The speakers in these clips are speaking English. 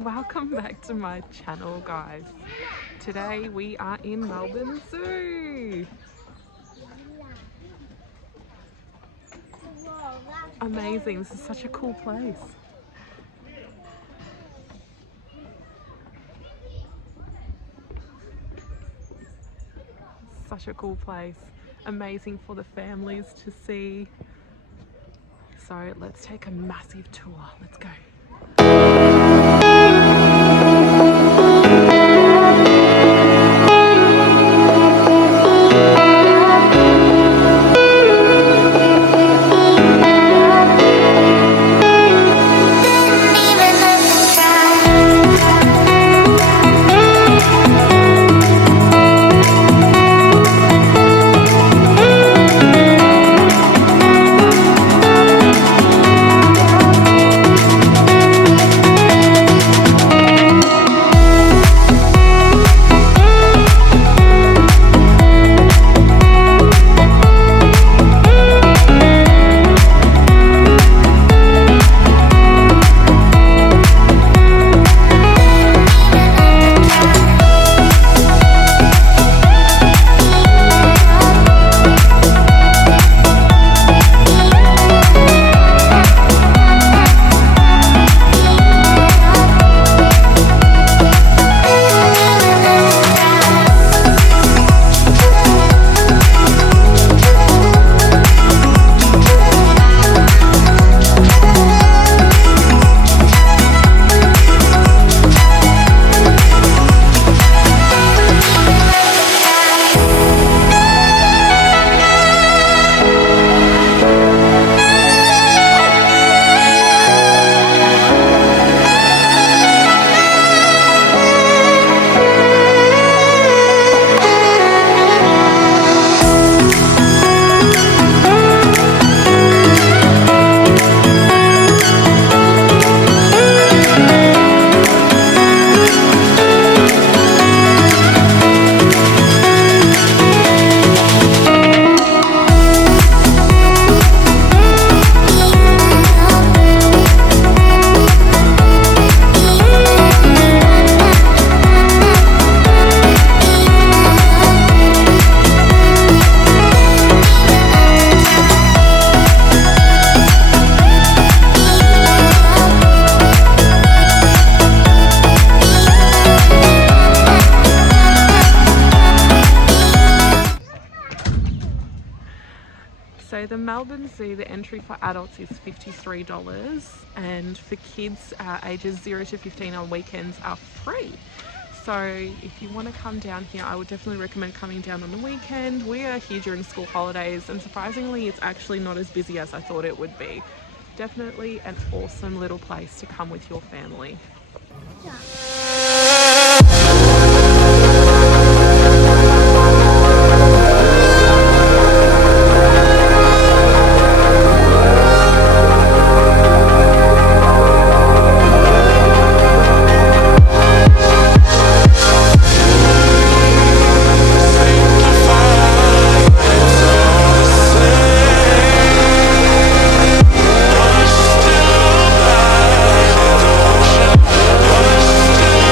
Welcome back to my channel, guys. Today we are in Melbourne Zoo. Amazing, this is such a cool place. Such a cool place. Amazing for the families to see. So let's take a massive tour. Let's go. So the Melbourne Zoo, the entry for adults is $53, and for kids ages 0 to 15 on weekends are free. So if you want to come down here, I would definitely recommend coming down on the weekend. We are here during school holidays, and surprisingly it's actually not as busy as I thought it would be. Definitely an awesome little place to come with your family. Still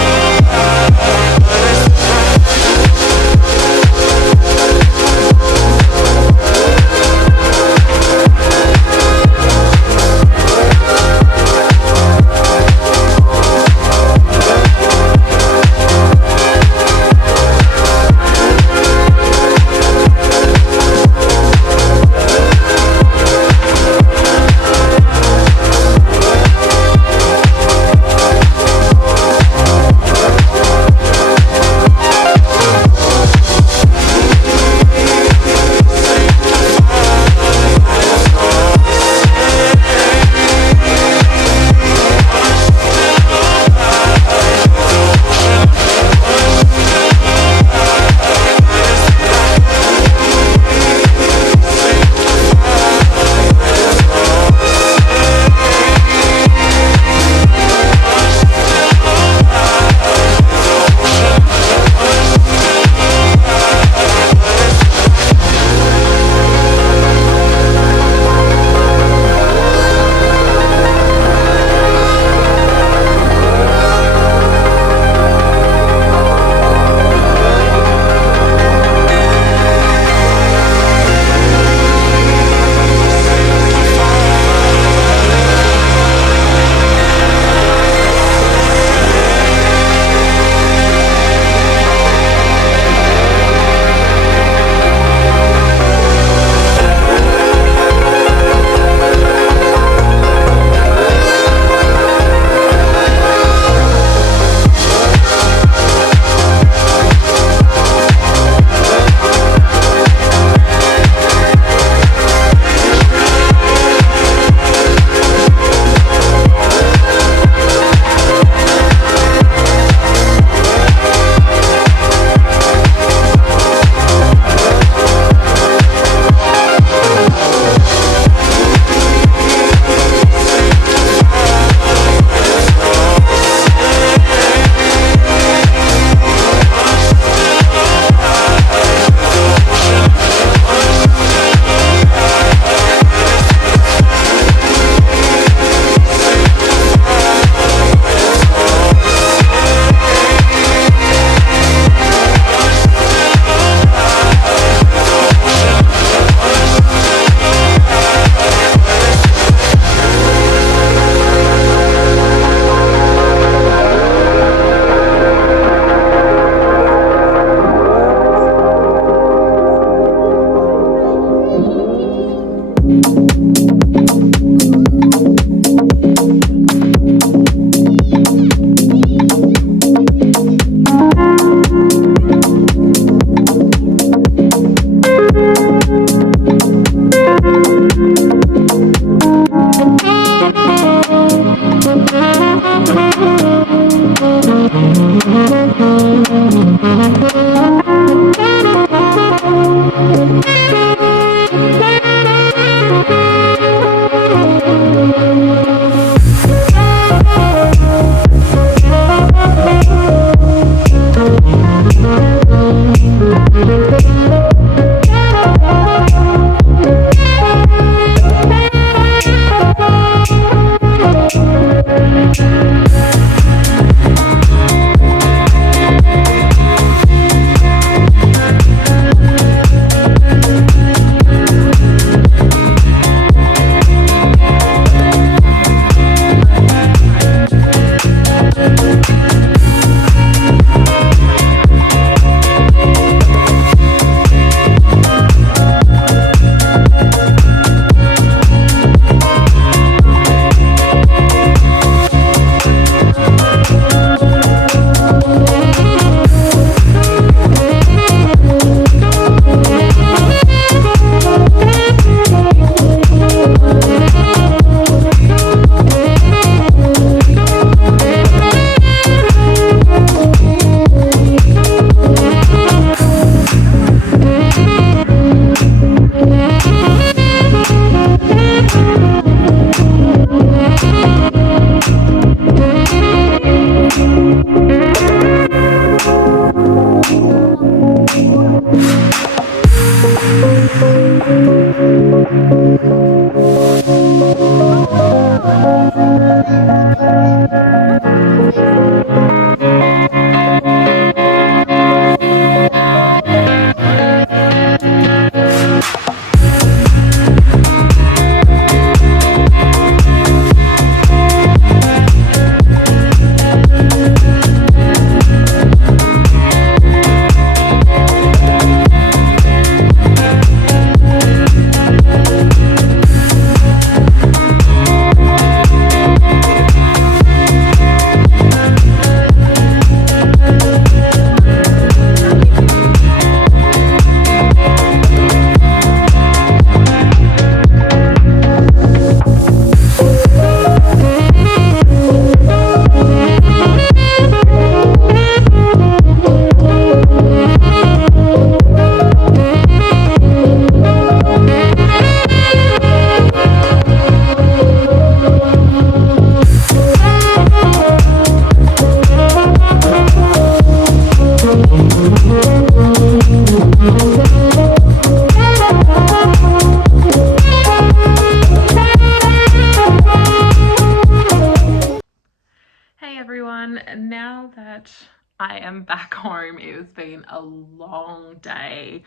everyone. Now that I am back home, it has been a long day.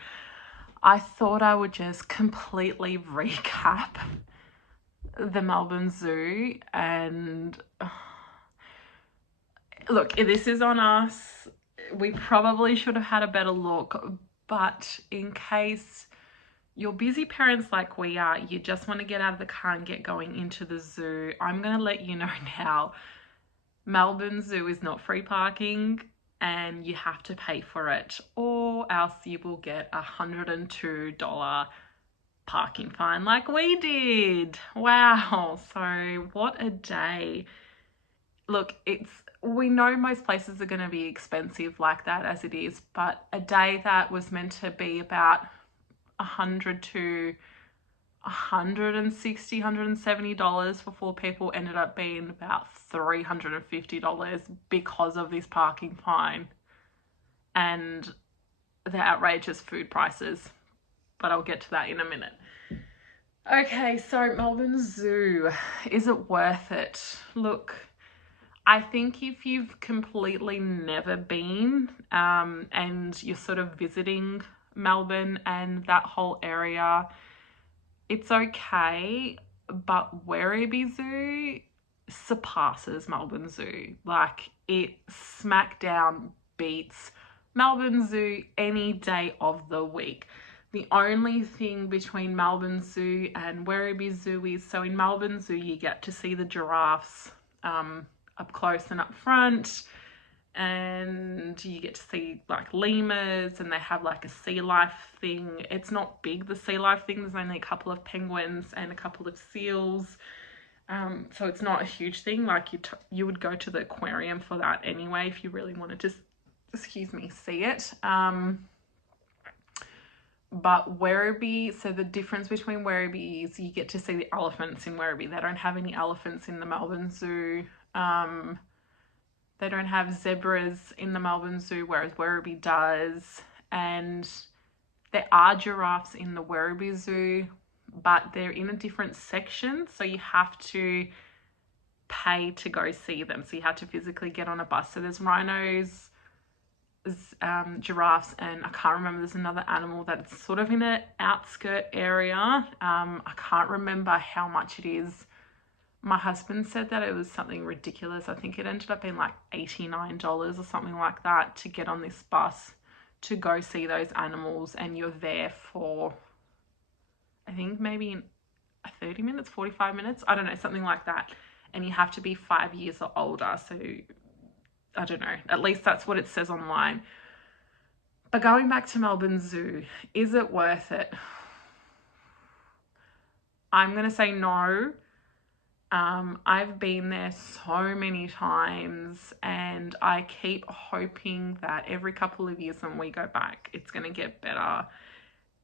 I thought I would just completely recap the Melbourne Zoo, and look, this is on us. We probably should have had a better look, but in case you're busy parents like we are, you just want to get out of the car and get going into the zoo, I'm going to let you know now. Melbourne Zoo is not free parking and you have to pay for it, or else you will get a $102 parking fine like we did. Wow. So what a day. Look, we know most places are going to be expensive like that as it is, but a day that was meant to be about $100 to $160, $170 for 4 people ended up being about $350 because of this parking fine and the outrageous food prices. But I'll get to that in a minute. Okay, so Melbourne Zoo, is it worth it? Look, I think if you've completely never been and you're sort of visiting Melbourne and that whole area, it's okay, but Werribee Zoo surpasses Melbourne Zoo. Like, it smack down beats Melbourne Zoo any day of the week. The only thing between Melbourne Zoo and Werribee Zoo is, so in Melbourne Zoo you get to see the giraffes up close and up front, and you get to see like lemurs, and they have like a sea life thing. It's not big, the sea life thing. There's only a couple of penguins and a couple of seals. So it's not a huge thing. Like you would go to the aquarium for that anyway if you really wanted to, excuse me, see it. But Werribee, so the difference between Werribee is you get to see the elephants in Werribee. They don't have any elephants in the Melbourne Zoo. They don't have zebras in the Melbourne Zoo, whereas Werribee does. And there are giraffes in the Werribee Zoo, but they're in a different section. So you have to pay to go see them. So you have to physically get on a bus. So there's rhinos, giraffes, and I can't remember, there's another animal that's sort of in an outskirt area. I can't remember how much it is. My husband said that it was something ridiculous. I think it ended up being like $89 or something like that to get on this bus to go see those animals, and you're there for, I think maybe 30 minutes, 45 minutes, I don't know, something like that. And you have to be 5 years or older. So I don't know, at least that's what it says online. But going back to Melbourne Zoo, is it worth it? I'm going to say no. I've been there so many times, and I keep hoping that every couple of years when we go back, it's going to get better.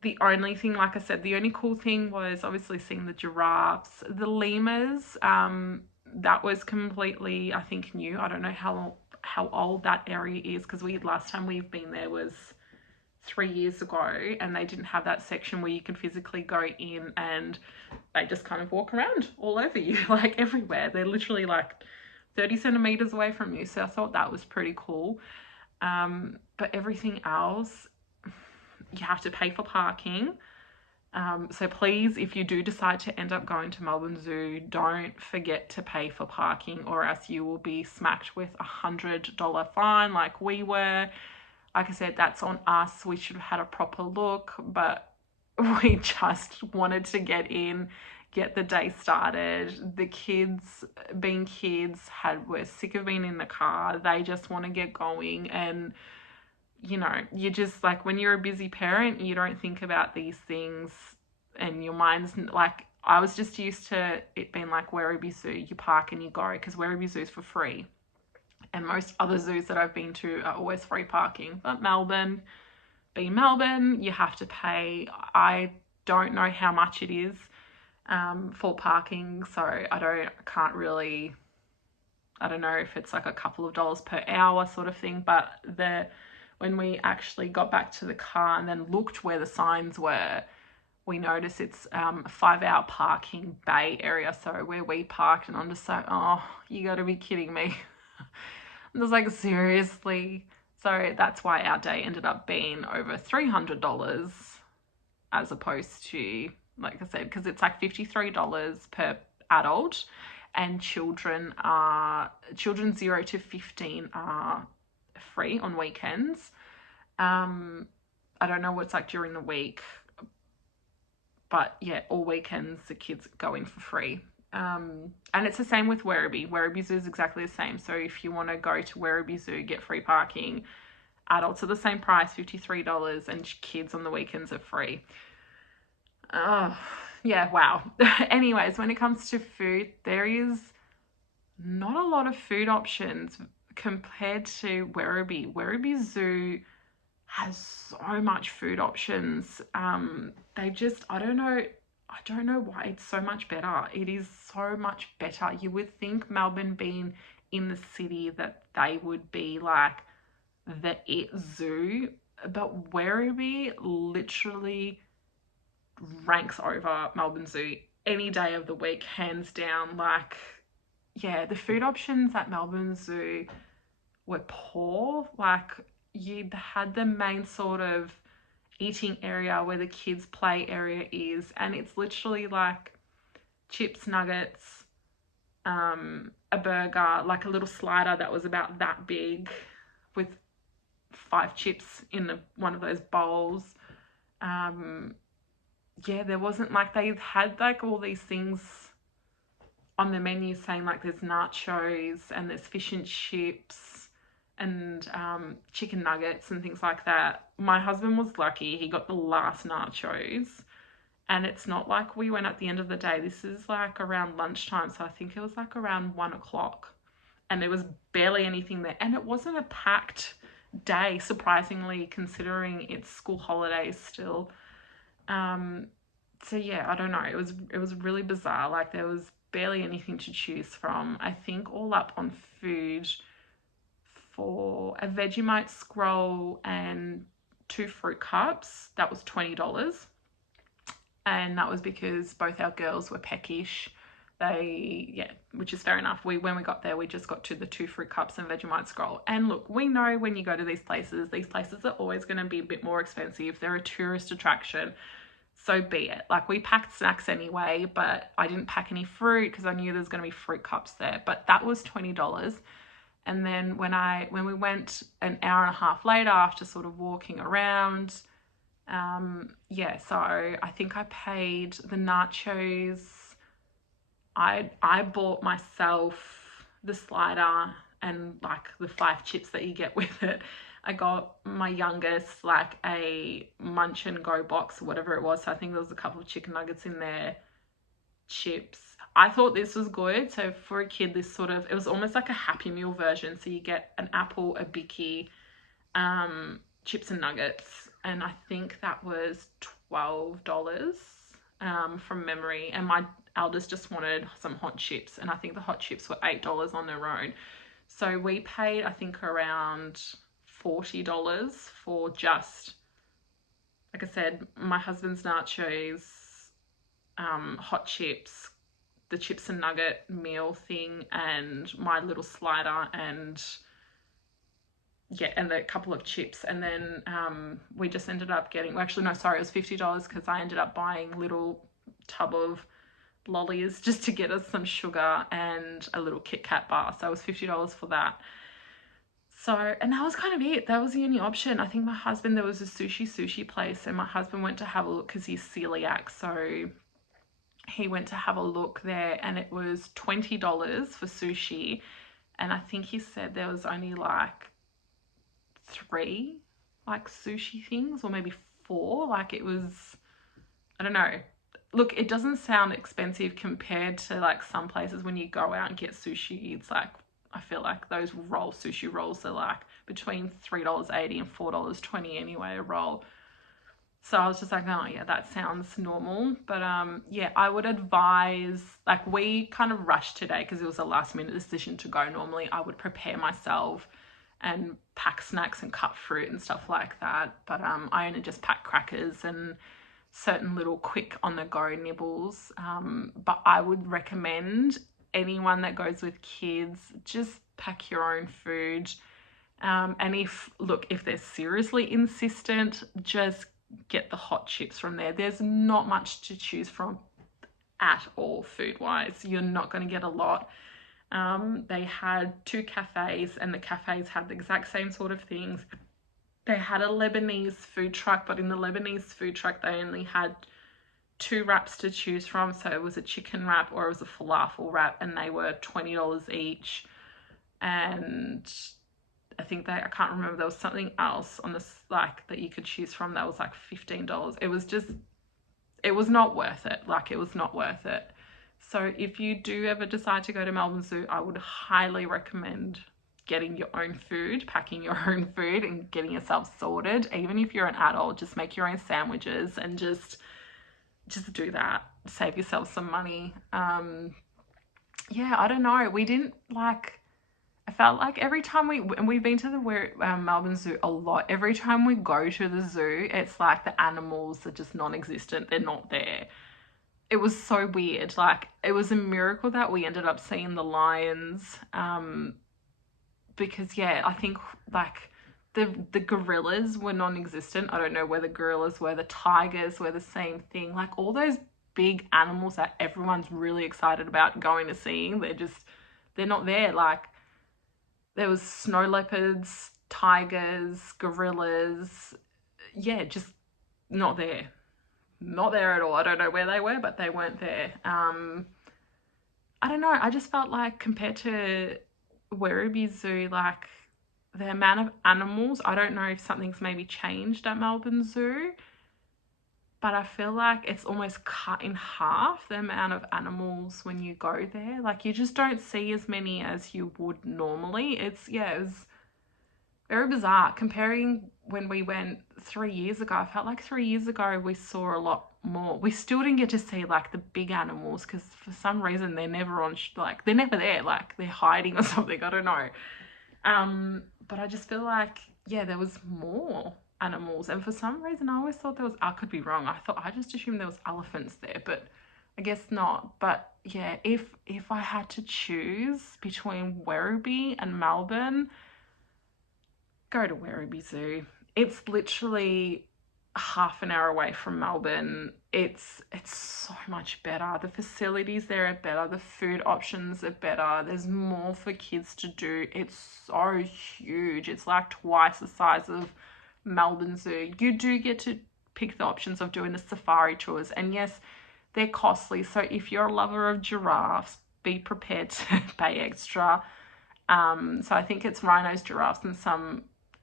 The only thing, like I said, the only cool thing was obviously seeing the giraffes, the lemurs. That was completely, I think, new. I don't know how old that area is, because last time we've been there was 3 years ago, and they didn't have that section where you can physically go in and they just kind of walk around all over you, like everywhere. They're literally like 30 centimeters away from you. So I thought that was pretty cool. But everything else, you have to pay for parking. So please, if you do decide to end up going to Melbourne Zoo, don't forget to pay for parking, or else you will be smacked with a $100 fine like we were. Like I said, that's on us. We should have had a proper look, but we just wanted to get in, get the day started. The kids, being kids, were sick of being in the car. They just want to get going. And, you know, you just, like, when you're a busy parent, you don't think about these things, and your mind's like, I was just used to it being like Werribee Zoo, you park and you go, because Werribee Zoo is for free. And most other zoos that I've been to are always free parking. But Melbourne, being Melbourne, you have to pay. I don't know how much it is for parking, so I don't know if it's like a couple of dollars per hour sort of thing. But when we actually got back to the car and then looked where the signs were, we noticed it's a 5-hour parking bay area. So where we parked, and I'm just like, oh, you got to be kidding me. I was like, seriously? So that's why our day ended up being over $300 as opposed to, like I said, because it's like $53 per adult, and children 0 to 15 are free on weekends. I don't know what it's like during the week, but yeah, all weekends the kids go in for free. And it's the same with Werribee. Werribee Zoo is exactly the same. So if you want to go to Werribee Zoo, get free parking, adults are the same price, $53, and kids on the weekends are free. Oh, yeah, wow. Anyways, when it comes to food, there is not a lot of food options compared to Werribee. Werribee Zoo has so much food options. They just, I don't know why it's so much better. It is so much better. You would think Melbourne being in the city that they would be like the it zoo, but Werribee literally ranks over Melbourne Zoo any day of the week, hands down. Like, yeah, the food options at Melbourne Zoo were poor. Like, you had the main sort of eating area where the kids' play area is, and it's literally like chips, nuggets, a burger, like a little slider that was about that big with 5 chips in one of those bowls. Yeah, there wasn't like, they had like all these things on the menu saying like there's nachos and there's fish and chips and chicken nuggets and things like that. My husband was lucky, he got the last nachos, and it's not like we went at the end of the day. This is like around lunchtime, so I think it was like around 1 o'clock, and there was barely anything there, and it wasn't a packed day, surprisingly, considering it's school holidays still. So yeah, I don't know, it was really bizarre. Like, there was barely anything to choose from. I think all up on food, for a Vegemite scroll and 2 fruit cups, that was $20. And that was because both our girls were peckish. Yeah, which is fair enough. When we got there, we just got to the 2 fruit cups and Vegemite scroll. And look, we know when you go to these places are always going to be a bit more expensive. They're a tourist attraction, so be it. Like, we packed snacks anyway, but I didn't pack any fruit because I knew there's going to be fruit cups there. But that was $20. And then when we went an hour and a half later, after sort of walking around, yeah, so I think I paid the nachos. I bought myself the slider and like the 5 chips that you get with it. I got my youngest like a munch and go box or whatever it was. So I think there was a couple of chicken nuggets in there, chips. I thought this was good. So for a kid, it was almost like a Happy Meal version. So you get an apple, a bicky, chips and nuggets. And I think that was $12 from memory. And my eldest just wanted some hot chips. And I think the hot chips were $8 on their own. So we paid, I think, around $40 for just, like I said, my husband's nachos, hot chips, the chips and nugget meal thing, and my little slider, and yeah, and a couple of chips. And then we just ended up getting, actually no, sorry, it was $50 because I ended up buying a little tub of lollies just to get us some sugar and a little Kit Kat bar. So it was $50 for that. So, and that was kind of it. That was the only option. I think my husband, there was a sushi place, and my husband went to have a look because he's celiac. So he went to have a look there, and it was $20 for sushi. And I think he said there was only like 3 like sushi things, or maybe 4. Like, it was, I don't know. Look, it doesn't sound expensive compared to like some places when you go out and get sushi. It's like, I feel like those sushi rolls are like between $3.80 and $4.20 anyway, a roll. So I was just like, oh yeah, that sounds normal. But yeah, I would advise, like, we kind of rushed today because it was a last minute decision to go. Normally I would prepare myself and pack snacks and cut fruit and stuff like that. But I only just packed crackers and certain little quick on the go nibbles. But I would recommend, anyone that goes with kids, just pack your own food. And if they're seriously insistent, just get the hot chips from there. There's not much to choose from at all food-wise. You're not going to get a lot. They had 2 cafes, and the cafes had the exact same sort of things. They had a Lebanese food truck, but in the Lebanese food truck, they only had 2 wraps to choose from. So it was a chicken wrap or it was a falafel wrap, and they were $20 each. And I think I can't remember, there was something else on this, like, that you could choose from that was like $15. It was not worth it. Like, it was not worth it. So if you do ever decide to go to Melbourne Zoo, I would highly recommend getting your own food, packing your own food and getting yourself sorted. Even if you're an adult, just make your own sandwiches and just do that. Save yourself some money. Yeah, I don't know. We didn't like... I felt like every time we've been to the Melbourne Zoo a lot, every time we go to the zoo, it's like the animals are just non-existent. They're not there. It was so weird. Like, it was a miracle that we ended up seeing the lions. Because, yeah, I think, like, the gorillas were non-existent. I don't know where the gorillas were. The tigers were the same thing. Like, all those big animals that everyone's really excited about going to seeing, they're not there. Like, there was snow leopards, tigers, gorillas. Yeah, just not there. Not there at all. I don't know where they were, but they weren't there. I don't know. I just felt like, compared to Werribee Zoo, like, the amount of animals, I don't know if something's maybe changed at Melbourne Zoo, but I feel like it's almost cut in half, the amount of animals when you go there. Like, you just don't see as many as you would normally. It was very bizarre. Comparing when we went 3 years ago, I felt like 3 years ago we saw a lot more. We still didn't get to see, like, the big animals, because for some reason they're never on, like, they're never there. Like, they're hiding or something. I don't know. But I just feel like, yeah, there was more animals, and for some reason I always thought I could be wrong. I just assumed there was elephants there, but I guess not. But yeah, if I had to choose between Werribee and Melbourne, go to Werribee Zoo. It's literally half an hour away from Melbourne. It's so much better. The facilities there are better. The food options are better. There's more for kids to do. It's so huge. It's like twice the size of Melbourne Zoo. You do get to pick the options of doing the safari tours, and yes, they're costly. So if you're a lover of giraffes, be prepared to pay extra. So I think it's rhinos, giraffes,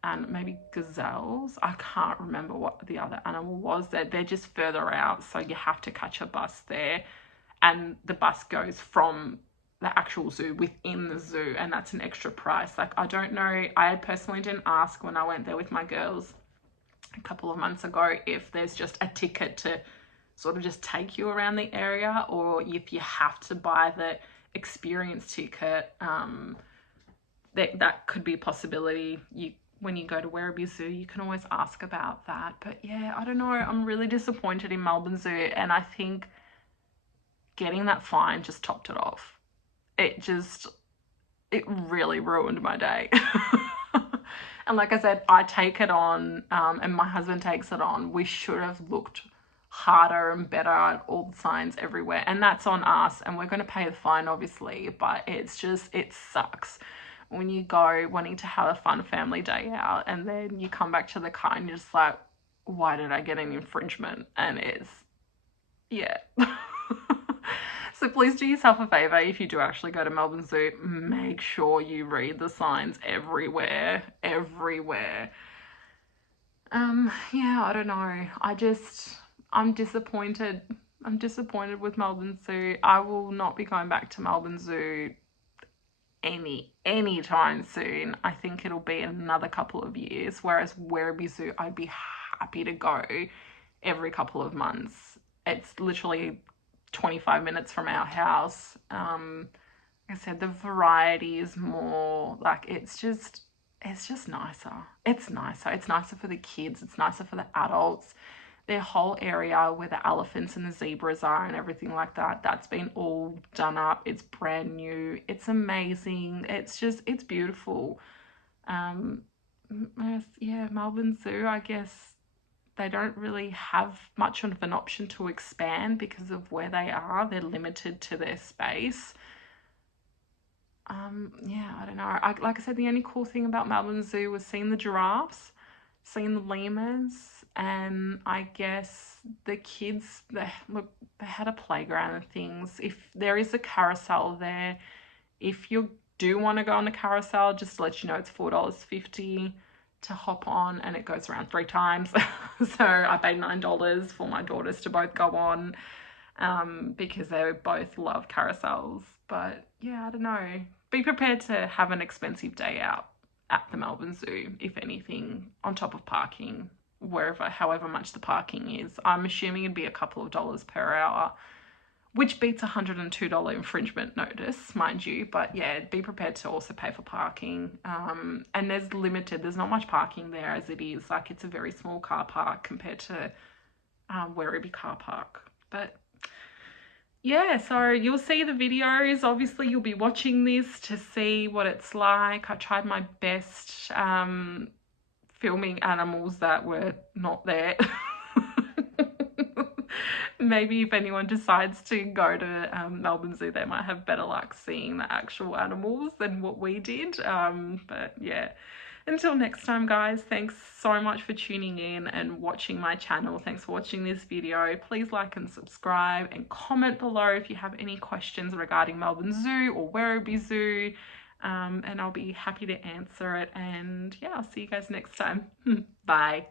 and maybe gazelles. I can't remember what the other animal was. They're just further out, so you have to catch a bus there, and the bus goes from the actual zoo within the zoo, and that's an extra price. Like, I don't know, I personally didn't ask when I went there with my girls a couple of months ago if there's just a ticket to sort of just take you around the area, or if you have to buy the experience ticket. That could be a possibility. When you go to Werribee Zoo, you can always ask about that. But yeah, I don't know, I'm really disappointed in Melbourne Zoo, and I think getting that fine just topped it off. It really ruined my day. And like I said, I take it on, and my husband takes it on. We should have looked harder and better at all the signs everywhere, and that's on us, and we're going to pay the fine, obviously. But it sucks when you go wanting to have a fun family day out, and then you come back to the car and you're just like, why did I get an infringement? And yeah. So please do yourself a favour, if you do actually go to Melbourne Zoo, make sure you read the signs everywhere. Yeah, I don't know. I'm disappointed. I'm disappointed with Melbourne Zoo. I will not be going back to Melbourne Zoo anytime soon. I think it'll be another couple of years, whereas Werribee Zoo, I'd be happy to go every couple of months. It's literally 25 minutes from our house. Like I said, the variety is more, like, it's just nicer. It's nicer for the kids. It's nicer for the adults. their whole area where the elephants and the zebras are and everything like that, that's been all done up. It's brand new. It's amazing. It's beautiful. Um, yeah, Melbourne Zoo, I guess they don't really have much of an option to expand because of where they are. They're limited to their space. Yeah, I don't know. Like I said, the only cool thing about Melbourne Zoo was seeing the giraffes, seeing the lemurs, and I guess the kids, they had a playground and things. If there is a carousel there, if you do want to go on the carousel, just to let you know, it's $4.50 to hop on, and it goes around 3 times. So I paid $9 for my daughters to both go on, because they both love carousels. But yeah, I don't know. Be prepared to have an expensive day out at the Melbourne Zoo, if anything, on top of parking, however much the parking is. I'm assuming it'd be a couple of dollars per hour, which beats $102 infringement notice, mind you. But yeah, be prepared to also pay for parking. And there's not much parking there as it is. Like, it's a very small car park compared to Werribee car park. But yeah, so you'll see the videos. Obviously, you'll be watching this to see what it's like. I tried my best filming animals that were not there. Maybe if anyone decides to go to Melbourne Zoo, they might have better luck seeing the actual animals than what we did. But yeah, until next time, guys, thanks so much for tuning in and watching my channel. Thanks for watching this video. Please like and subscribe and comment below if you have any questions regarding Melbourne Zoo or Werribee Zoo, and I'll be happy to answer it. And yeah, I'll see you guys next time. Bye.